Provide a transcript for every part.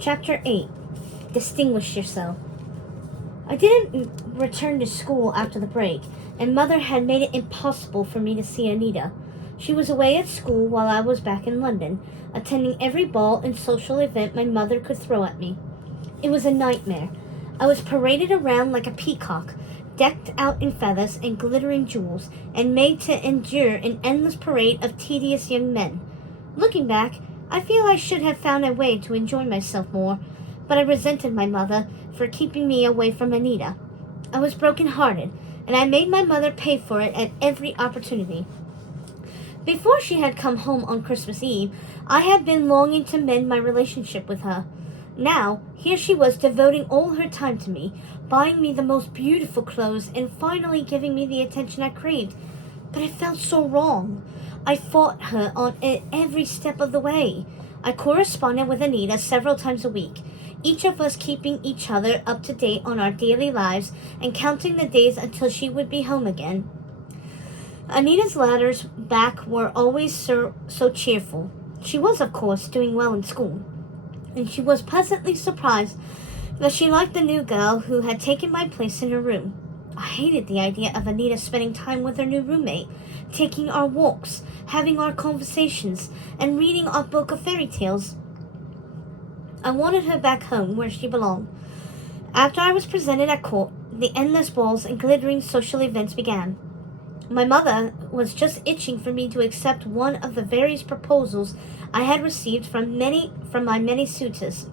Chapter 8. Distinguish Yourself. I didn't return to school after the break, and Mother had made it impossible for me to see Anita. She was away at school while I was back in London, attending every ball and social event my mother could throw at me. It was a nightmare. I was paraded around like a peacock, decked out in feathers and glittering jewels, and made to endure an endless parade of tedious young men. Looking back, I feel I should have found a way to enjoy myself more, but I resented my mother for keeping me away from Anita. I was broken-hearted, and I made my mother pay for it at every opportunity. Before she had come home on Christmas Eve, I had been longing to mend my relationship with her. Now, here she was devoting all her time to me, buying me the most beautiful clothes, and finally giving me the attention I craved. But it felt so wrong. I fought her on every step of the way. I corresponded with Anita several times a week, each of us keeping each other up to date on our daily lives and counting the days until she would be home again. Anita's letters back were always so cheerful. She was, of course, doing well in school, and she was pleasantly surprised that she liked the new girl who had taken my place in her room. I hated the idea of Anita spending time with her new roommate, taking our walks, having our conversations, and reading our book of fairy tales. I wanted her back home where she belonged. After I was presented at court, the endless balls and glittering social events began. My mother was just itching for me to accept one of the various proposals I had received from my many suitors.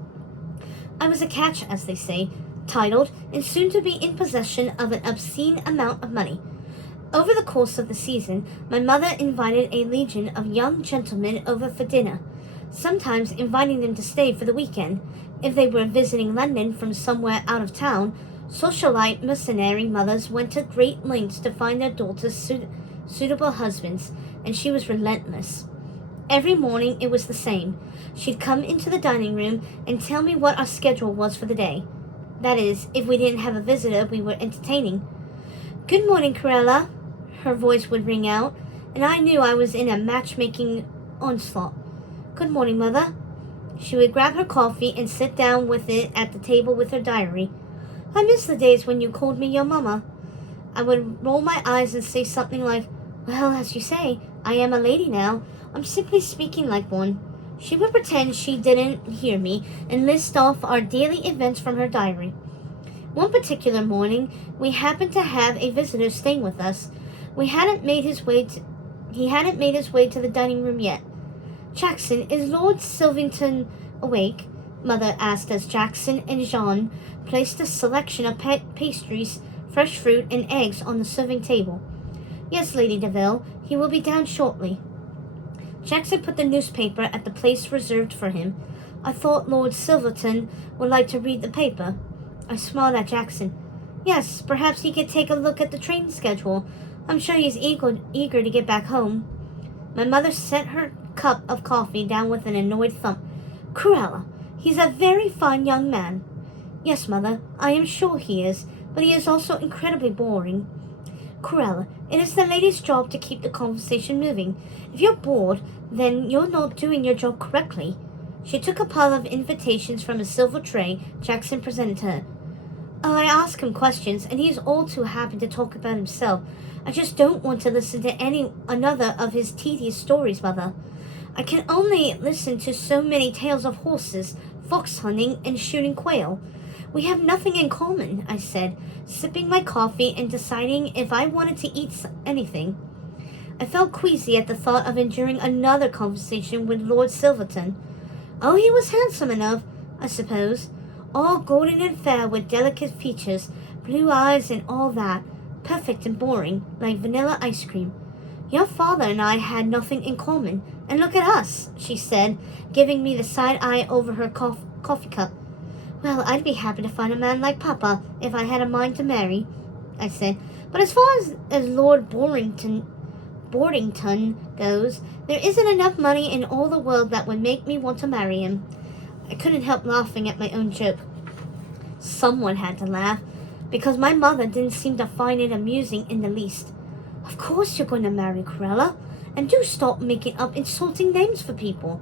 I was a catch, as they say, titled, and soon to be in possession of an obscene amount of money. Over the course of the season, my mother invited a legion of young gentlemen over for dinner, sometimes inviting them to stay for the weekend. If they were visiting London from somewhere out of town, socialite mercenary mothers went to great lengths to find their daughters suitable husbands, and she was relentless. Every morning it was the same. She'd come into the dining room and tell me what our schedule was for the day. That is, if we didn't have a visitor we were entertaining. "Good morning, Cruella," her voice would ring out, and I knew I was in a matchmaking onslaught. "Good morning, Mother." She would grab her coffee and sit down with it at the table with her diary. "I miss the days when you called me your mama." I would roll my eyes and say something like, "Well, as you say, I am a lady now. I'm simply speaking like one." She would pretend she didn't hear me and list off our daily events from her diary. One particular morning, we happened to have a visitor staying with us. He hadn't made his way to the dining room yet. "Jackson, is Lord Silvington awake?" Mother asked as Jackson and Jean placed a selection of pastries, fresh fruit, and eggs on the serving table. "Yes, Lady DeVil, he will be down shortly." Jackson put the newspaper at the place reserved for him. "I thought Lord Silverton would like to read the paper." I smiled at Jackson. "Yes, perhaps he could take a look at the train schedule. I'm sure he's eager to get back home." My mother set her cup of coffee down with an annoyed thump. "Cruella, he's a very fine young man." "Yes, Mother, I am sure he is, but he is also incredibly boring." "Cruella, it is the lady's job to keep the conversation moving. If you're bored, then you're not doing your job correctly." She took a pile of invitations from a silver tray Jackson presented to her. "Oh, I ask him questions, and he is all too happy to talk about himself. I just don't want to listen to another of his tedious stories, Mother. I can only listen to so many tales of horses, fox hunting, and shooting quail." "We have nothing in common," I said, sipping my coffee and deciding if I wanted to eat anything. I felt queasy at the thought of enduring another conversation with Lord Silverton. Oh, he was handsome enough, I suppose. All golden and fair with delicate features, blue eyes and all that. Perfect and boring, like vanilla ice cream. "Your father and I had nothing in common, and look at us," she said, giving me the side eye over her coffee cup. "Well, I'd be happy to find a man like Papa if I had a mind to marry," I said. "But as far as Lord Boardington goes, there isn't enough money in all the world that would make me want to marry him." I couldn't help laughing at my own joke. Someone had to laugh, because my mother didn't seem to find it amusing in the least. "Of course you're going to marry Cruella, and do stop making up insulting names for people."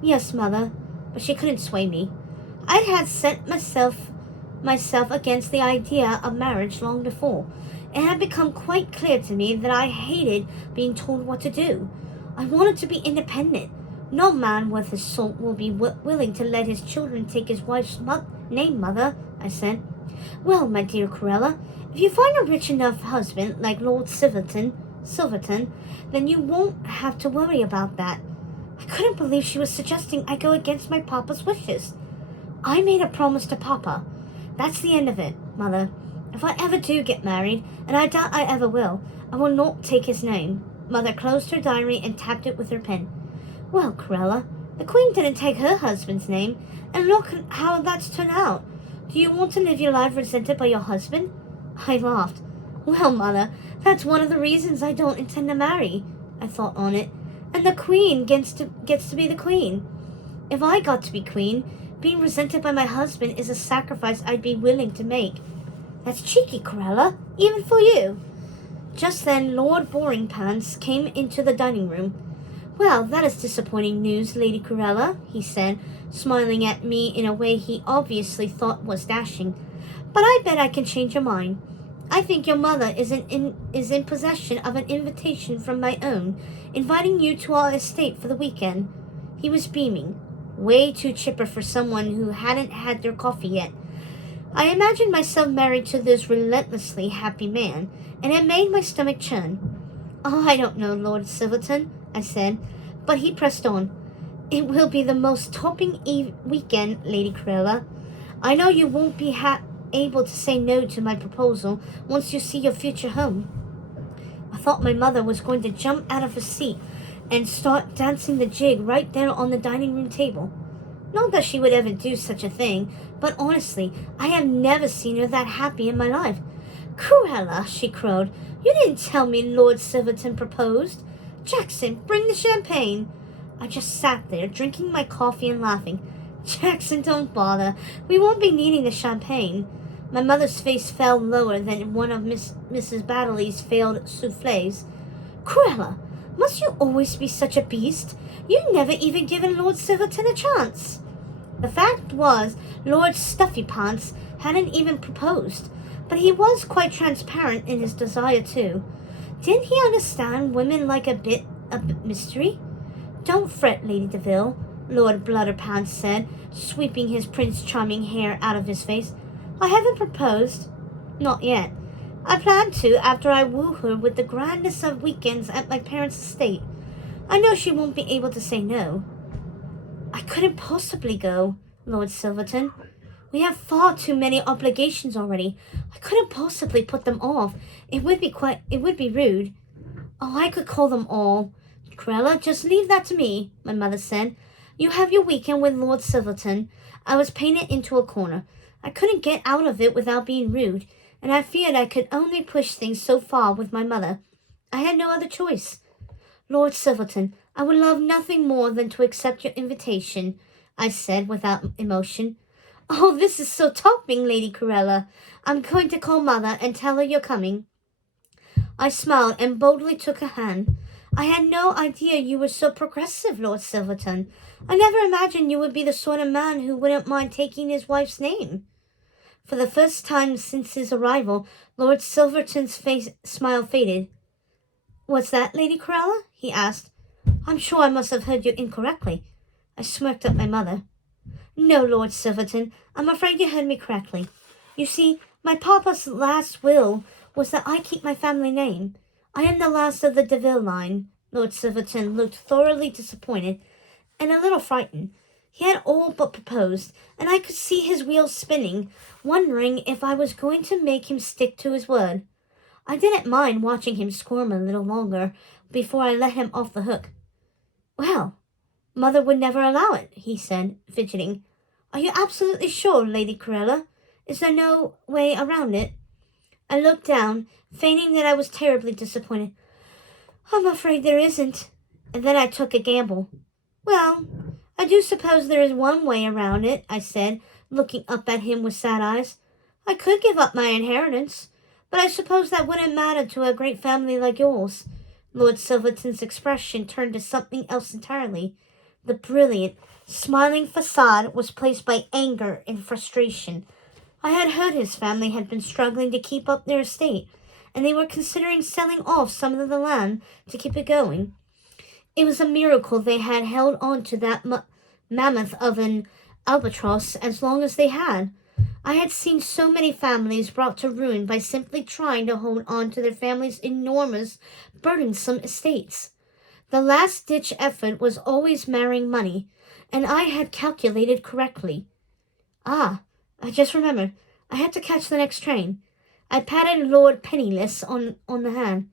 "Yes, Mother," but she couldn't sway me. I had set myself against the idea of marriage long before. It had become quite clear to me that I hated being told what to do. I wanted to be independent. No man worth his salt will be willing to let his children take his wife's name, Mother, I said. Well, my dear Corella, if you find a rich enough husband like Lord Silverton, then you won't have to worry about that. I couldn't believe she was suggesting I go against my papa's wishes. I made a promise to Papa. That's the end of it, Mother. If I ever do get married, and I doubt I ever will, I will not take his name. Mother closed her diary and tapped it with her pen. Well, Corella, the Queen didn't take her husband's name, and look how that's turned out. Do you want to live your life resented by your husband? I laughed. Well, Mother, that's one of the reasons I don't intend to marry. I thought on it. And the Queen gets to be the Queen. If I got to be Queen, being resented by my husband is a sacrifice I'd be willing to make. That's cheeky, Corella, even for you. Just then, Lord Boringpants came into the dining room. Well, that is disappointing news, Lady Corella, he said, smiling at me in a way he obviously thought was dashing. But I bet I can change your mind. I think your mother is in possession of an invitation from my own, inviting you to our estate for the weekend. He was beaming, way too chipper for someone who hadn't had their coffee yet. I imagined myself married to this relentlessly happy man, and it made my stomach churn. Oh, I don't know, Lord Silverton, I said, but he pressed on. It will be the most topping weekend, Lady Corella. I know you won't be able to say no to my proposal once you see your future home. I thought my mother was going to jump out of her seat and start dancing the jig right there on the dining room table. Not that she would ever do such a thing, but honestly, I have never seen her that happy in my life. Cruella, she crowed, you didn't tell me Lord Silverton proposed. Jackson, bring the champagne. I just sat there, drinking my coffee and laughing. Jackson, don't bother. We won't be needing the champagne. My mother's face fell lower than one of Mrs. Baddeley's failed souffles. Cruella, must you always be such a beast? You've never even given Lord Silverton a chance. The fact was, Lord Stuffypants hadn't even proposed, but he was quite transparent in his desire to. Didn't he understand women like a bit of mystery? Don't fret, Lady DeVil, Lord Bludderpants said, sweeping his Prince Charming hair out of his face. I haven't proposed. Not yet. I plan to after I woo her with the grandest of weekends at my parents' estate. I know she won't be able to say no. I couldn't possibly go, Lord Silverton. We have far too many obligations already. I couldn't possibly put them off. It would be rude. Oh, I could call them all. Corella, just leave that to me, my mother said. You have your weekend with Lord Silverton. I was painted into a corner. I couldn't get out of it without being rude, and I feared I could only push things so far with my mother. I had no other choice. Lord Silverton, I would love nothing more than to accept your invitation, I said without emotion. Oh, this is so topping, Lady Corella. I'm going to call Mother and tell her you're coming. I smiled and boldly took her hand. I had no idea you were so progressive, Lord Silverton. I never imagined you would be the sort of man who wouldn't mind taking his wife's name. For the first time since his arrival, Lord Silverton's smile faded. What's that, Lady Corella? He asked. I'm sure I must have heard you incorrectly. I smirked at my mother. No, Lord Silverton, I'm afraid you heard me correctly. You see, my papa's last will was that I keep my family name. I am the last of the DeVil line. Lord Silverton looked thoroughly disappointed and a little frightened. He had all but proposed, and I could see his wheels spinning, wondering if I was going to make him stick to his word. I didn't mind watching him squirm a little longer before I let him off the hook. Well, Mother would never allow it, he said, fidgeting. Are you absolutely sure, Lady Corella? Is there no way around it? I looked down, feigning that I was terribly disappointed. I'm afraid there isn't. And then I took a gamble. Well, I do suppose there is one way around it, I said, looking up at him with sad eyes. I could give up my inheritance, but I suppose that wouldn't matter to a great family like yours. Lord Silverton's expression turned to something else entirely. The brilliant, smiling facade was placed by anger and frustration. I had heard his family had been struggling to keep up their estate, and they were considering selling off some of the land to keep it going. It was a miracle they had held on to that mammoth of an albatross as long as they had. I had seen so many families brought to ruin by simply trying to hold on to their family's enormous, burdensome estates. The last-ditch effort was always marrying money, and I had calculated correctly. Ah, I just remembered. I had to catch the next train. I patted Lord Penniless on the hand.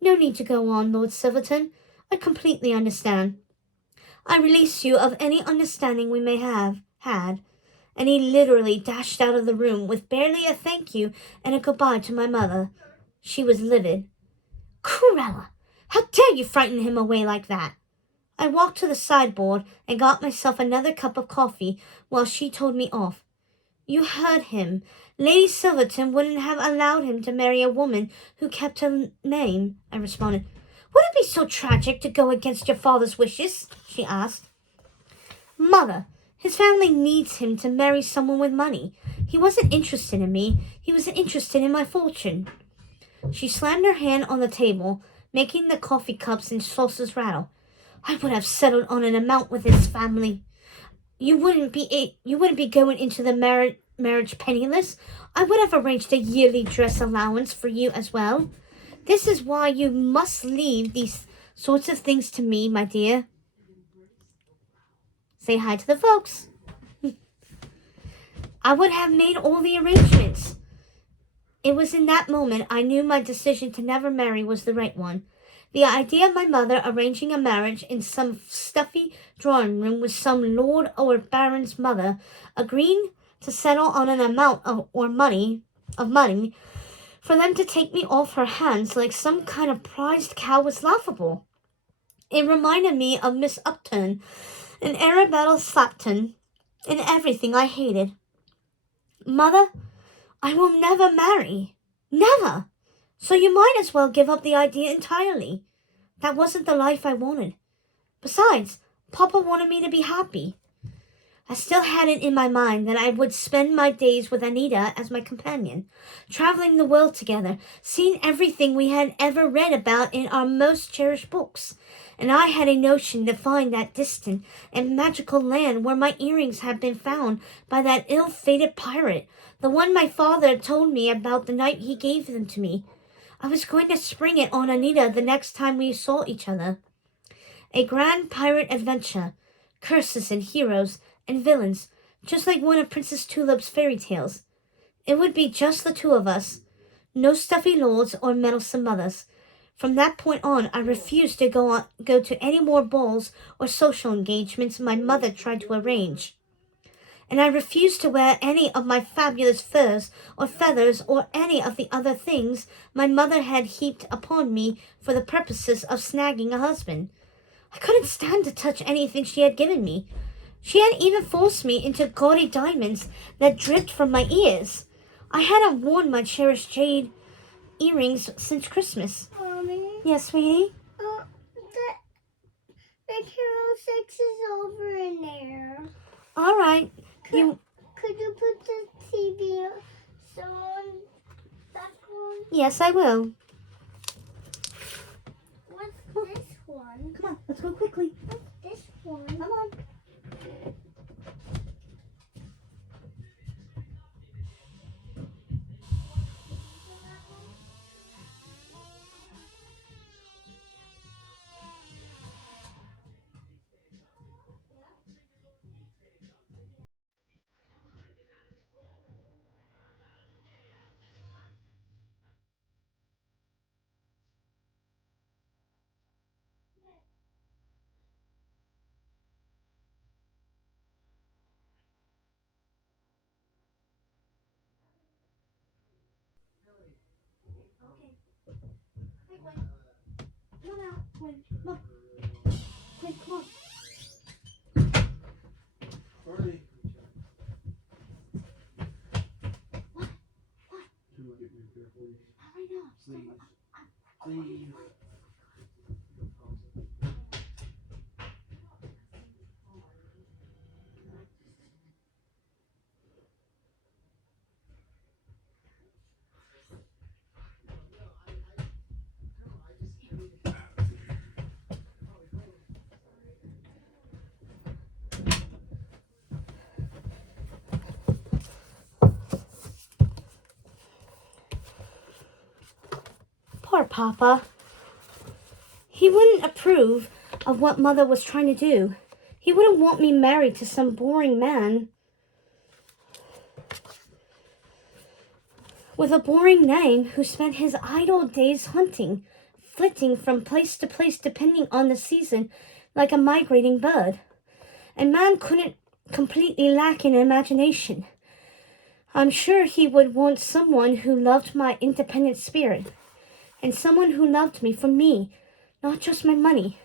No need to go on, Lord Silverton. I completely understand. I release you of any understanding we may have had. And he literally dashed out of the room with barely a thank you and a goodbye to my mother. She was livid. Cruella! How dare you frighten him away like that? I walked to the sideboard and got myself another cup of coffee while she told me off. You heard him. Lady Silverton wouldn't have allowed him to marry a woman who kept her name, I responded. Would it be so tragic to go against your father's wishes? She asked. Mother, his family needs him to marry someone with money. He wasn't interested in me. He was interested in my fortune. She slammed her hand on the table, making the coffee cups and saucers rattle. I would have settled on an amount with his family. You wouldn't be going into the marriage penniless. I would have arranged a yearly dress allowance for you as well. This is why you must leave these sorts of things to me, my dear. Say hi to the folks. I would have made all the arrangements. It was in that moment I knew my decision to never marry was the right one. The idea of my mother arranging a marriage in some stuffy drawing room with some lord or baron's mother, agreeing to settle on an amount of money for them to take me off her hands like some kind of prized cow was laughable. It reminded me of Miss Upton and Arabella Slapton and everything I hated. Mother, I will never marry. Never. So you might as well give up the idea entirely. That wasn't the life I wanted. Besides, Papa wanted me to be happy. I still had it in my mind that I would spend my days with Anita as my companion, traveling the world together, seeing everything we had ever read about in our most cherished books. And I had a notion to find that distant and magical land where my earrings had been found by that ill-fated pirate, the one my father told me about the night he gave them to me. I was going to spring it on Anita the next time we saw each other. A grand pirate adventure, curses and heroes and villains, just like one of Princess Tulip's fairy tales. It would be just the two of us, no stuffy lords or meddlesome mothers. From that point on, I refused to go to any more balls or social engagements my mother tried to arrange. And I refused to wear any of my fabulous furs or feathers or any of the other things my mother had heaped upon me for the purposes of snagging a husband. I couldn't stand to touch anything she had given me. She had even forced me into gaudy diamonds that dripped from my ears. I hadn't worn my cherished jade earrings since Christmas. Mommy? Yes, sweetie? The Hero 6 is over in there. All right. Could you put the TV on back on? Yes, I will. What's this one? Come on, let's go quickly. What's this one? Come on. Come on. Party. What? Can we get me a pair, please? Hurry up. Please. Please. Papa. He wouldn't approve of what Mother was trying to do. He wouldn't want me married to some boring man with a boring name who spent his idle days hunting, flitting from place to place depending on the season like a migrating bird. A man couldn't completely lack in imagination. I'm sure he would want someone who loved my independent spirit, and someone who loved me for me, not just my money.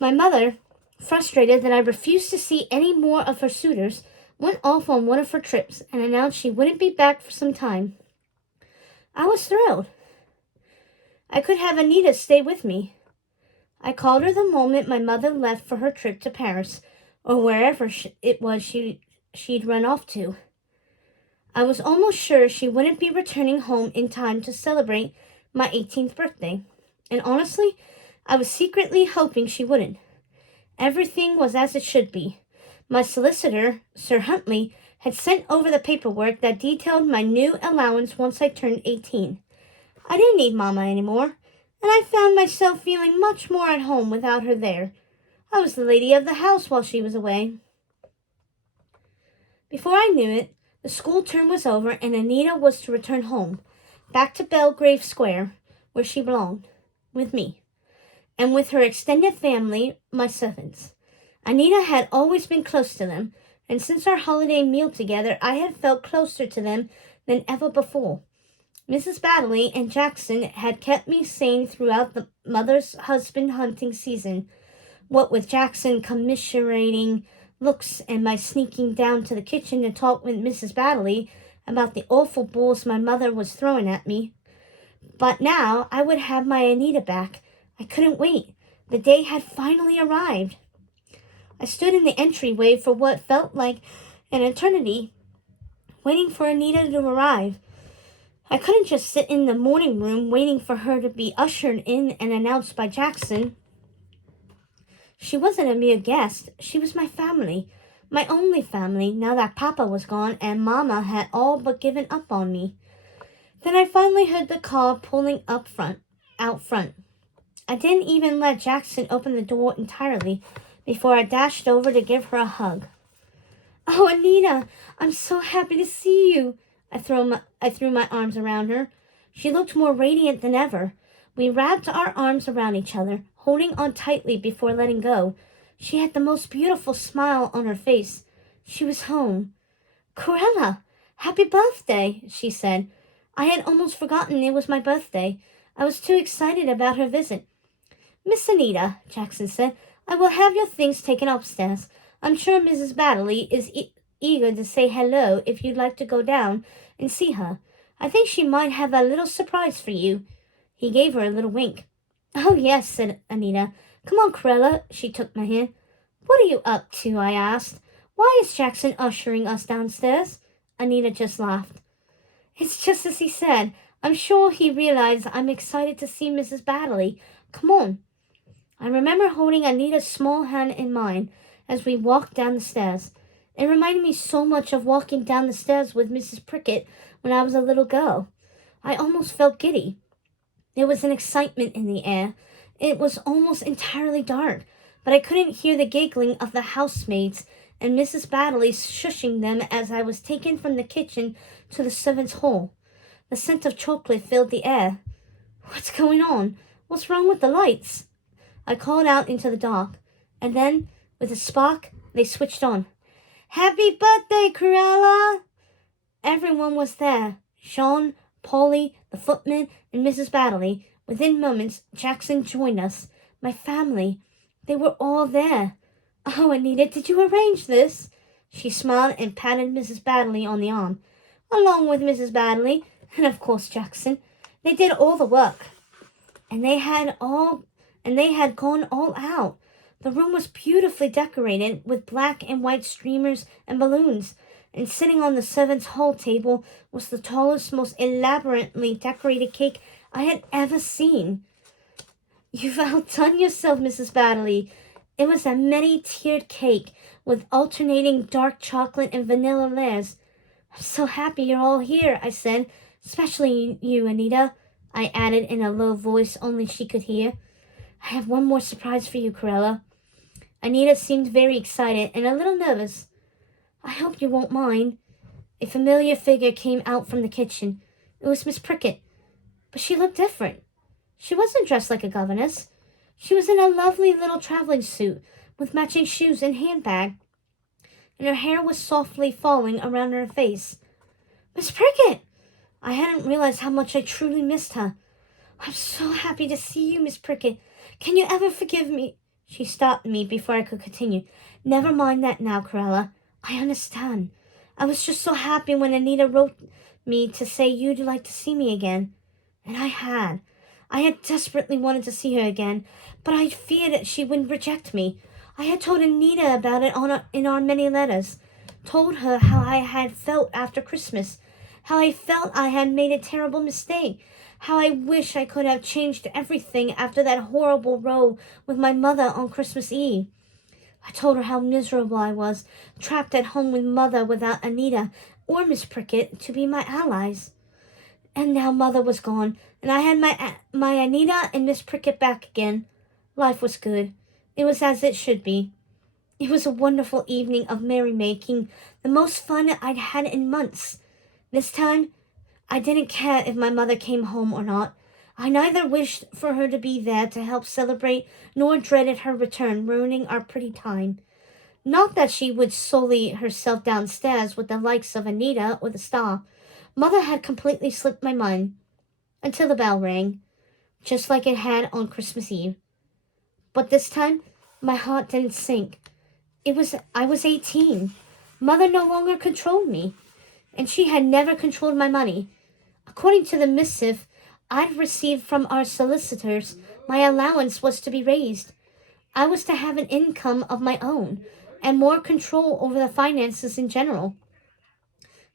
My mother, frustrated that I refused to see any more of her suitors, went off on one of her trips and announced she wouldn't be back for some time. I was thrilled. I could have Anita stay with me. I called her the moment my mother left for her trip to Paris, or wherever it was she'd run off to. I was almost sure she wouldn't be returning home in time to celebrate my 18th birthday, and honestly, I was secretly hoping she wouldn't. Everything was as it should be. My solicitor, Sir Huntley, had sent over the paperwork that detailed my new allowance once I turned 18. I didn't need Mama anymore, and I found myself feeling much more at home without her there. I was the lady of the house while she was away. Before I knew it, the school term was over and Anita was to return home, back to Belgrave Square, where she belonged, with me, and with her extended family, my servants. Anita had always been close to them, and since our holiday meal together, I had felt closer to them than ever before. Mrs. Baddeley and Jackson had kept me sane throughout the mother's husband hunting season, what with Jackson commiserating looks and my sneaking down to the kitchen to talk with Mrs. Baddeley about the awful balls my mother was throwing at me. But now I would have my Anita back. I couldn't wait. The day had finally arrived. I stood in the entryway for what felt like an eternity, waiting for Anita to arrive. I couldn't just sit in the morning room waiting for her to be ushered in and announced by Jackson. She wasn't a mere guest. She was my family, my only family, now that Papa was gone and Mama had all but given up on me. Then I finally heard the car pulling out front. I didn't even let Jackson open the door entirely before I dashed over to give her a hug. "Oh, Anita, I'm so happy to see you." I threw my arms around her. She looked more radiant than ever. We wrapped our arms around each other, holding on tightly before letting go. She had the most beautiful smile on her face. She was home. "Corella, happy birthday," she said. I had almost forgotten it was my birthday. I was too excited about her visit. "Miss Anita," Jackson said, "I will have your things taken upstairs. I'm sure Mrs. Baddeley is eager to say hello if you'd like to go down and see her. I think she might have a little surprise for you." He gave her a little wink. "Oh, yes," said Anita. "Come on, Corella." She took my hand. "What are you up to?" I asked. "Why is Jackson ushering us downstairs?" Anita just laughed. "It's just as he said. I'm sure he realized I'm excited to see Mrs. Baddeley. Come on." I remember holding Anita's small hand in mine as we walked down the stairs. It reminded me so much of walking down the stairs with Mrs. Prickett when I was a little girl. I almost felt giddy. There was an excitement in the air. It was almost entirely dark, but I couldn't hear the giggling of the housemaids and Mrs. Baddeley shushing them as I was taken from the kitchen to the servants' hall. The scent of chocolate filled the air. "What's going on? What's wrong with the lights?" I called out into the dark, and then, with a spark, they switched on. "Happy birthday, Corella!" Everyone was there. Sean, Polly, the footman, and Mrs. Baddeley. Within moments, Jackson joined us. My family. They were all there. "Oh, Anita, did you arrange this?" She smiled and patted Mrs. Baddeley on the arm. "Along with Mrs. Baddeley, and of course Jackson. They did all the work. And they had gone all out. The room was beautifully decorated with black and white streamers and balloons, and sitting on the servants' hall table was the tallest, most elaborately decorated cake I had ever seen. "You've outdone yourself, Mrs. Baddeley." It was a many-tiered cake with alternating dark chocolate and vanilla layers. "I'm so happy you're all here," I said. "Especially you, Anita." I added in a low voice only she could hear. I have one more surprise for you, Corella. Anita seemed very excited and a little nervous. I hope you won't mind. A familiar figure came out from the kitchen. It was Miss Prickett, but she looked different. She wasn't dressed like a governess. She was in a lovely little traveling suit with matching shoes and handbag, and her hair was softly falling around her face. Miss Prickett! I hadn't realized how much I truly missed her. I'm so happy to see you, Miss Prickett. Can you ever forgive me? She stopped me before I could continue. Never mind that now, Corella. I understand. I was just so happy when Anita wrote me to say you'd like to see me again. And I had. I had desperately wanted to see her again, but I feared that she would reject me. I had told Anita about it in our many letters. Told her how I had felt after Christmas. How I felt I had made a terrible mistake. How I wish I could have changed everything after that horrible row with my mother on Christmas Eve. I told her how miserable I was, trapped at home with Mother without Anita or Miss Prickett to be my allies. And now Mother was gone, and I had my Anita and Miss Prickett back again. Life was good. It was as it should be. It was a wonderful evening of merrymaking, the most fun I'd had in months. This time, I didn't care if my mother came home or not. I neither wished for her to be there to help celebrate, nor dreaded her return, ruining our pretty time. Not that she would sully herself downstairs with the likes of Anita or the Star. Mother had completely slipped my mind, until the bell rang, just like it had on Christmas Eve. But this time, my heart didn't sink. I was 18. Mother no longer controlled me, and she had never controlled my money. According to the missive I'd received from our solicitors, my allowance was to be raised. I was to have an income of my own, and more control over the finances in general.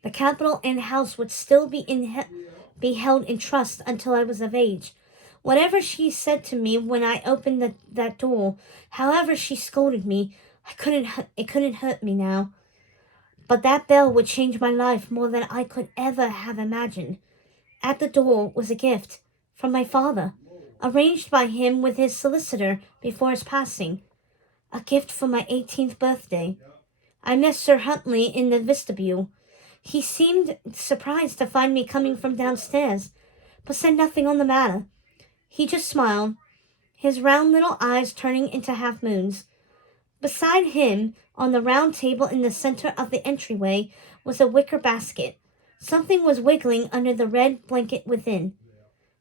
The capital and house would still be held in trust until I was of age. Whatever she said to me when I opened that door, however she scolded me, it couldn't hurt me now. But that bell would change my life more than I could ever have imagined. At the door was a gift from my father, arranged by him with his solicitor before his passing. A gift for my 18th birthday. I met Sir Huntley in the vestibule. He seemed surprised to find me coming from downstairs, but said nothing on the matter. He just smiled, his round little eyes turning into half moons. Beside him, on the round table in the center of the entryway, was a wicker basket. Something was wiggling under the red blanket within.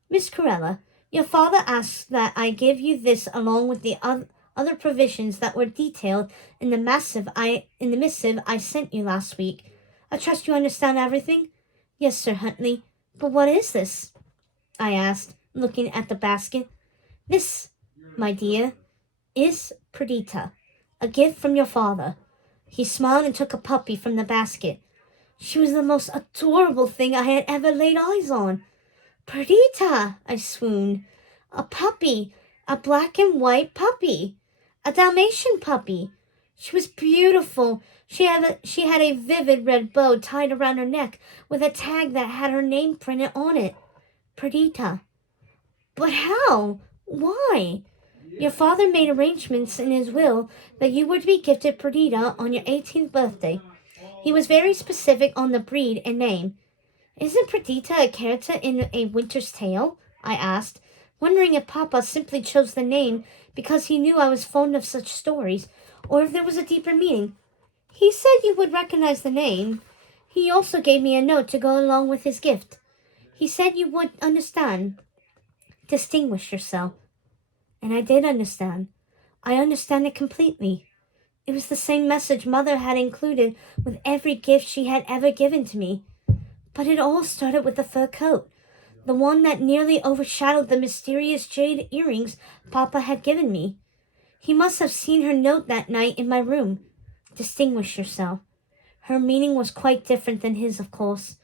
Miss Corella, your father asks that I give you this along with the other provisions that were detailed in the missive I sent you last week. I trust you understand everything? Yes, Sir Huntley. But what is this? I asked, looking at the basket. This, my dear, is Perdita, a gift from your father. He smiled and took a puppy from the basket. She was the most adorable thing I had ever laid eyes on. Perdita, I swooned. A puppy, a black and white puppy, a Dalmatian puppy. She was beautiful. She had a vivid red bow tied around her neck with a tag that had her name printed on it. Perdita. But how? Why? Your father made arrangements in his will that you were to be gifted Perdita on your 18th birthday. He was very specific on the breed and name. Isn't Perdita a character in A Winter's Tale? I asked, wondering if Papa simply chose the name because he knew I was fond of such stories, or if there was a deeper meaning. He said you would recognize the name. He also gave me a note to go along with his gift. He said you would understand. Distinguish yourself. And I did understand. I understand it completely. It was the same message Mother had included with every gift she had ever given to me. But it all started with the fur coat, the one that nearly overshadowed the mysterious jade earrings Papa had given me. He must have seen her note that night in my room. Distinguish yourself. Her meaning was quite different than his, of course.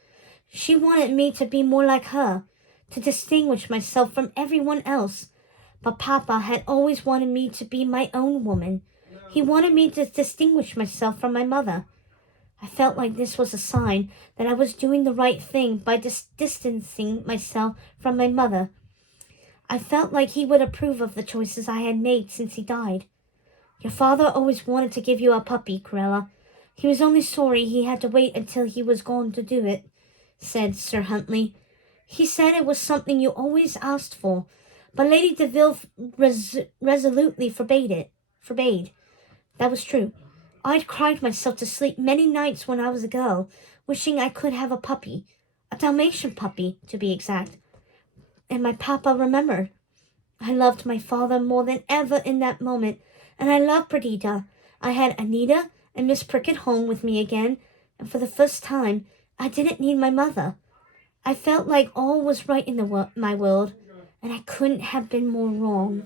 She wanted me to be more like her, to distinguish myself from everyone else. But Papa had always wanted me to be my own woman. He wanted me to distinguish myself from my mother. I felt like this was a sign that I was doing the right thing by distancing myself from my mother. I felt like he would approve of the choices I had made since he died. Your father always wanted to give you a puppy, Corella. He was only sorry he had to wait until he was gone to do it, said Sir Huntley. He said it was something you always asked for, but Lady DeVil resolutely forbade. That was true. I'd cried myself to sleep many nights when I was a girl, wishing I could have a puppy. A Dalmatian puppy, to be exact. And my papa remembered. I loved my father more than ever in that moment, and I loved Perdita. I had Anita and Miss Prickett home with me again, and for the first time, I didn't need my mother. I felt like all was right in my world, and I couldn't have been more wrong.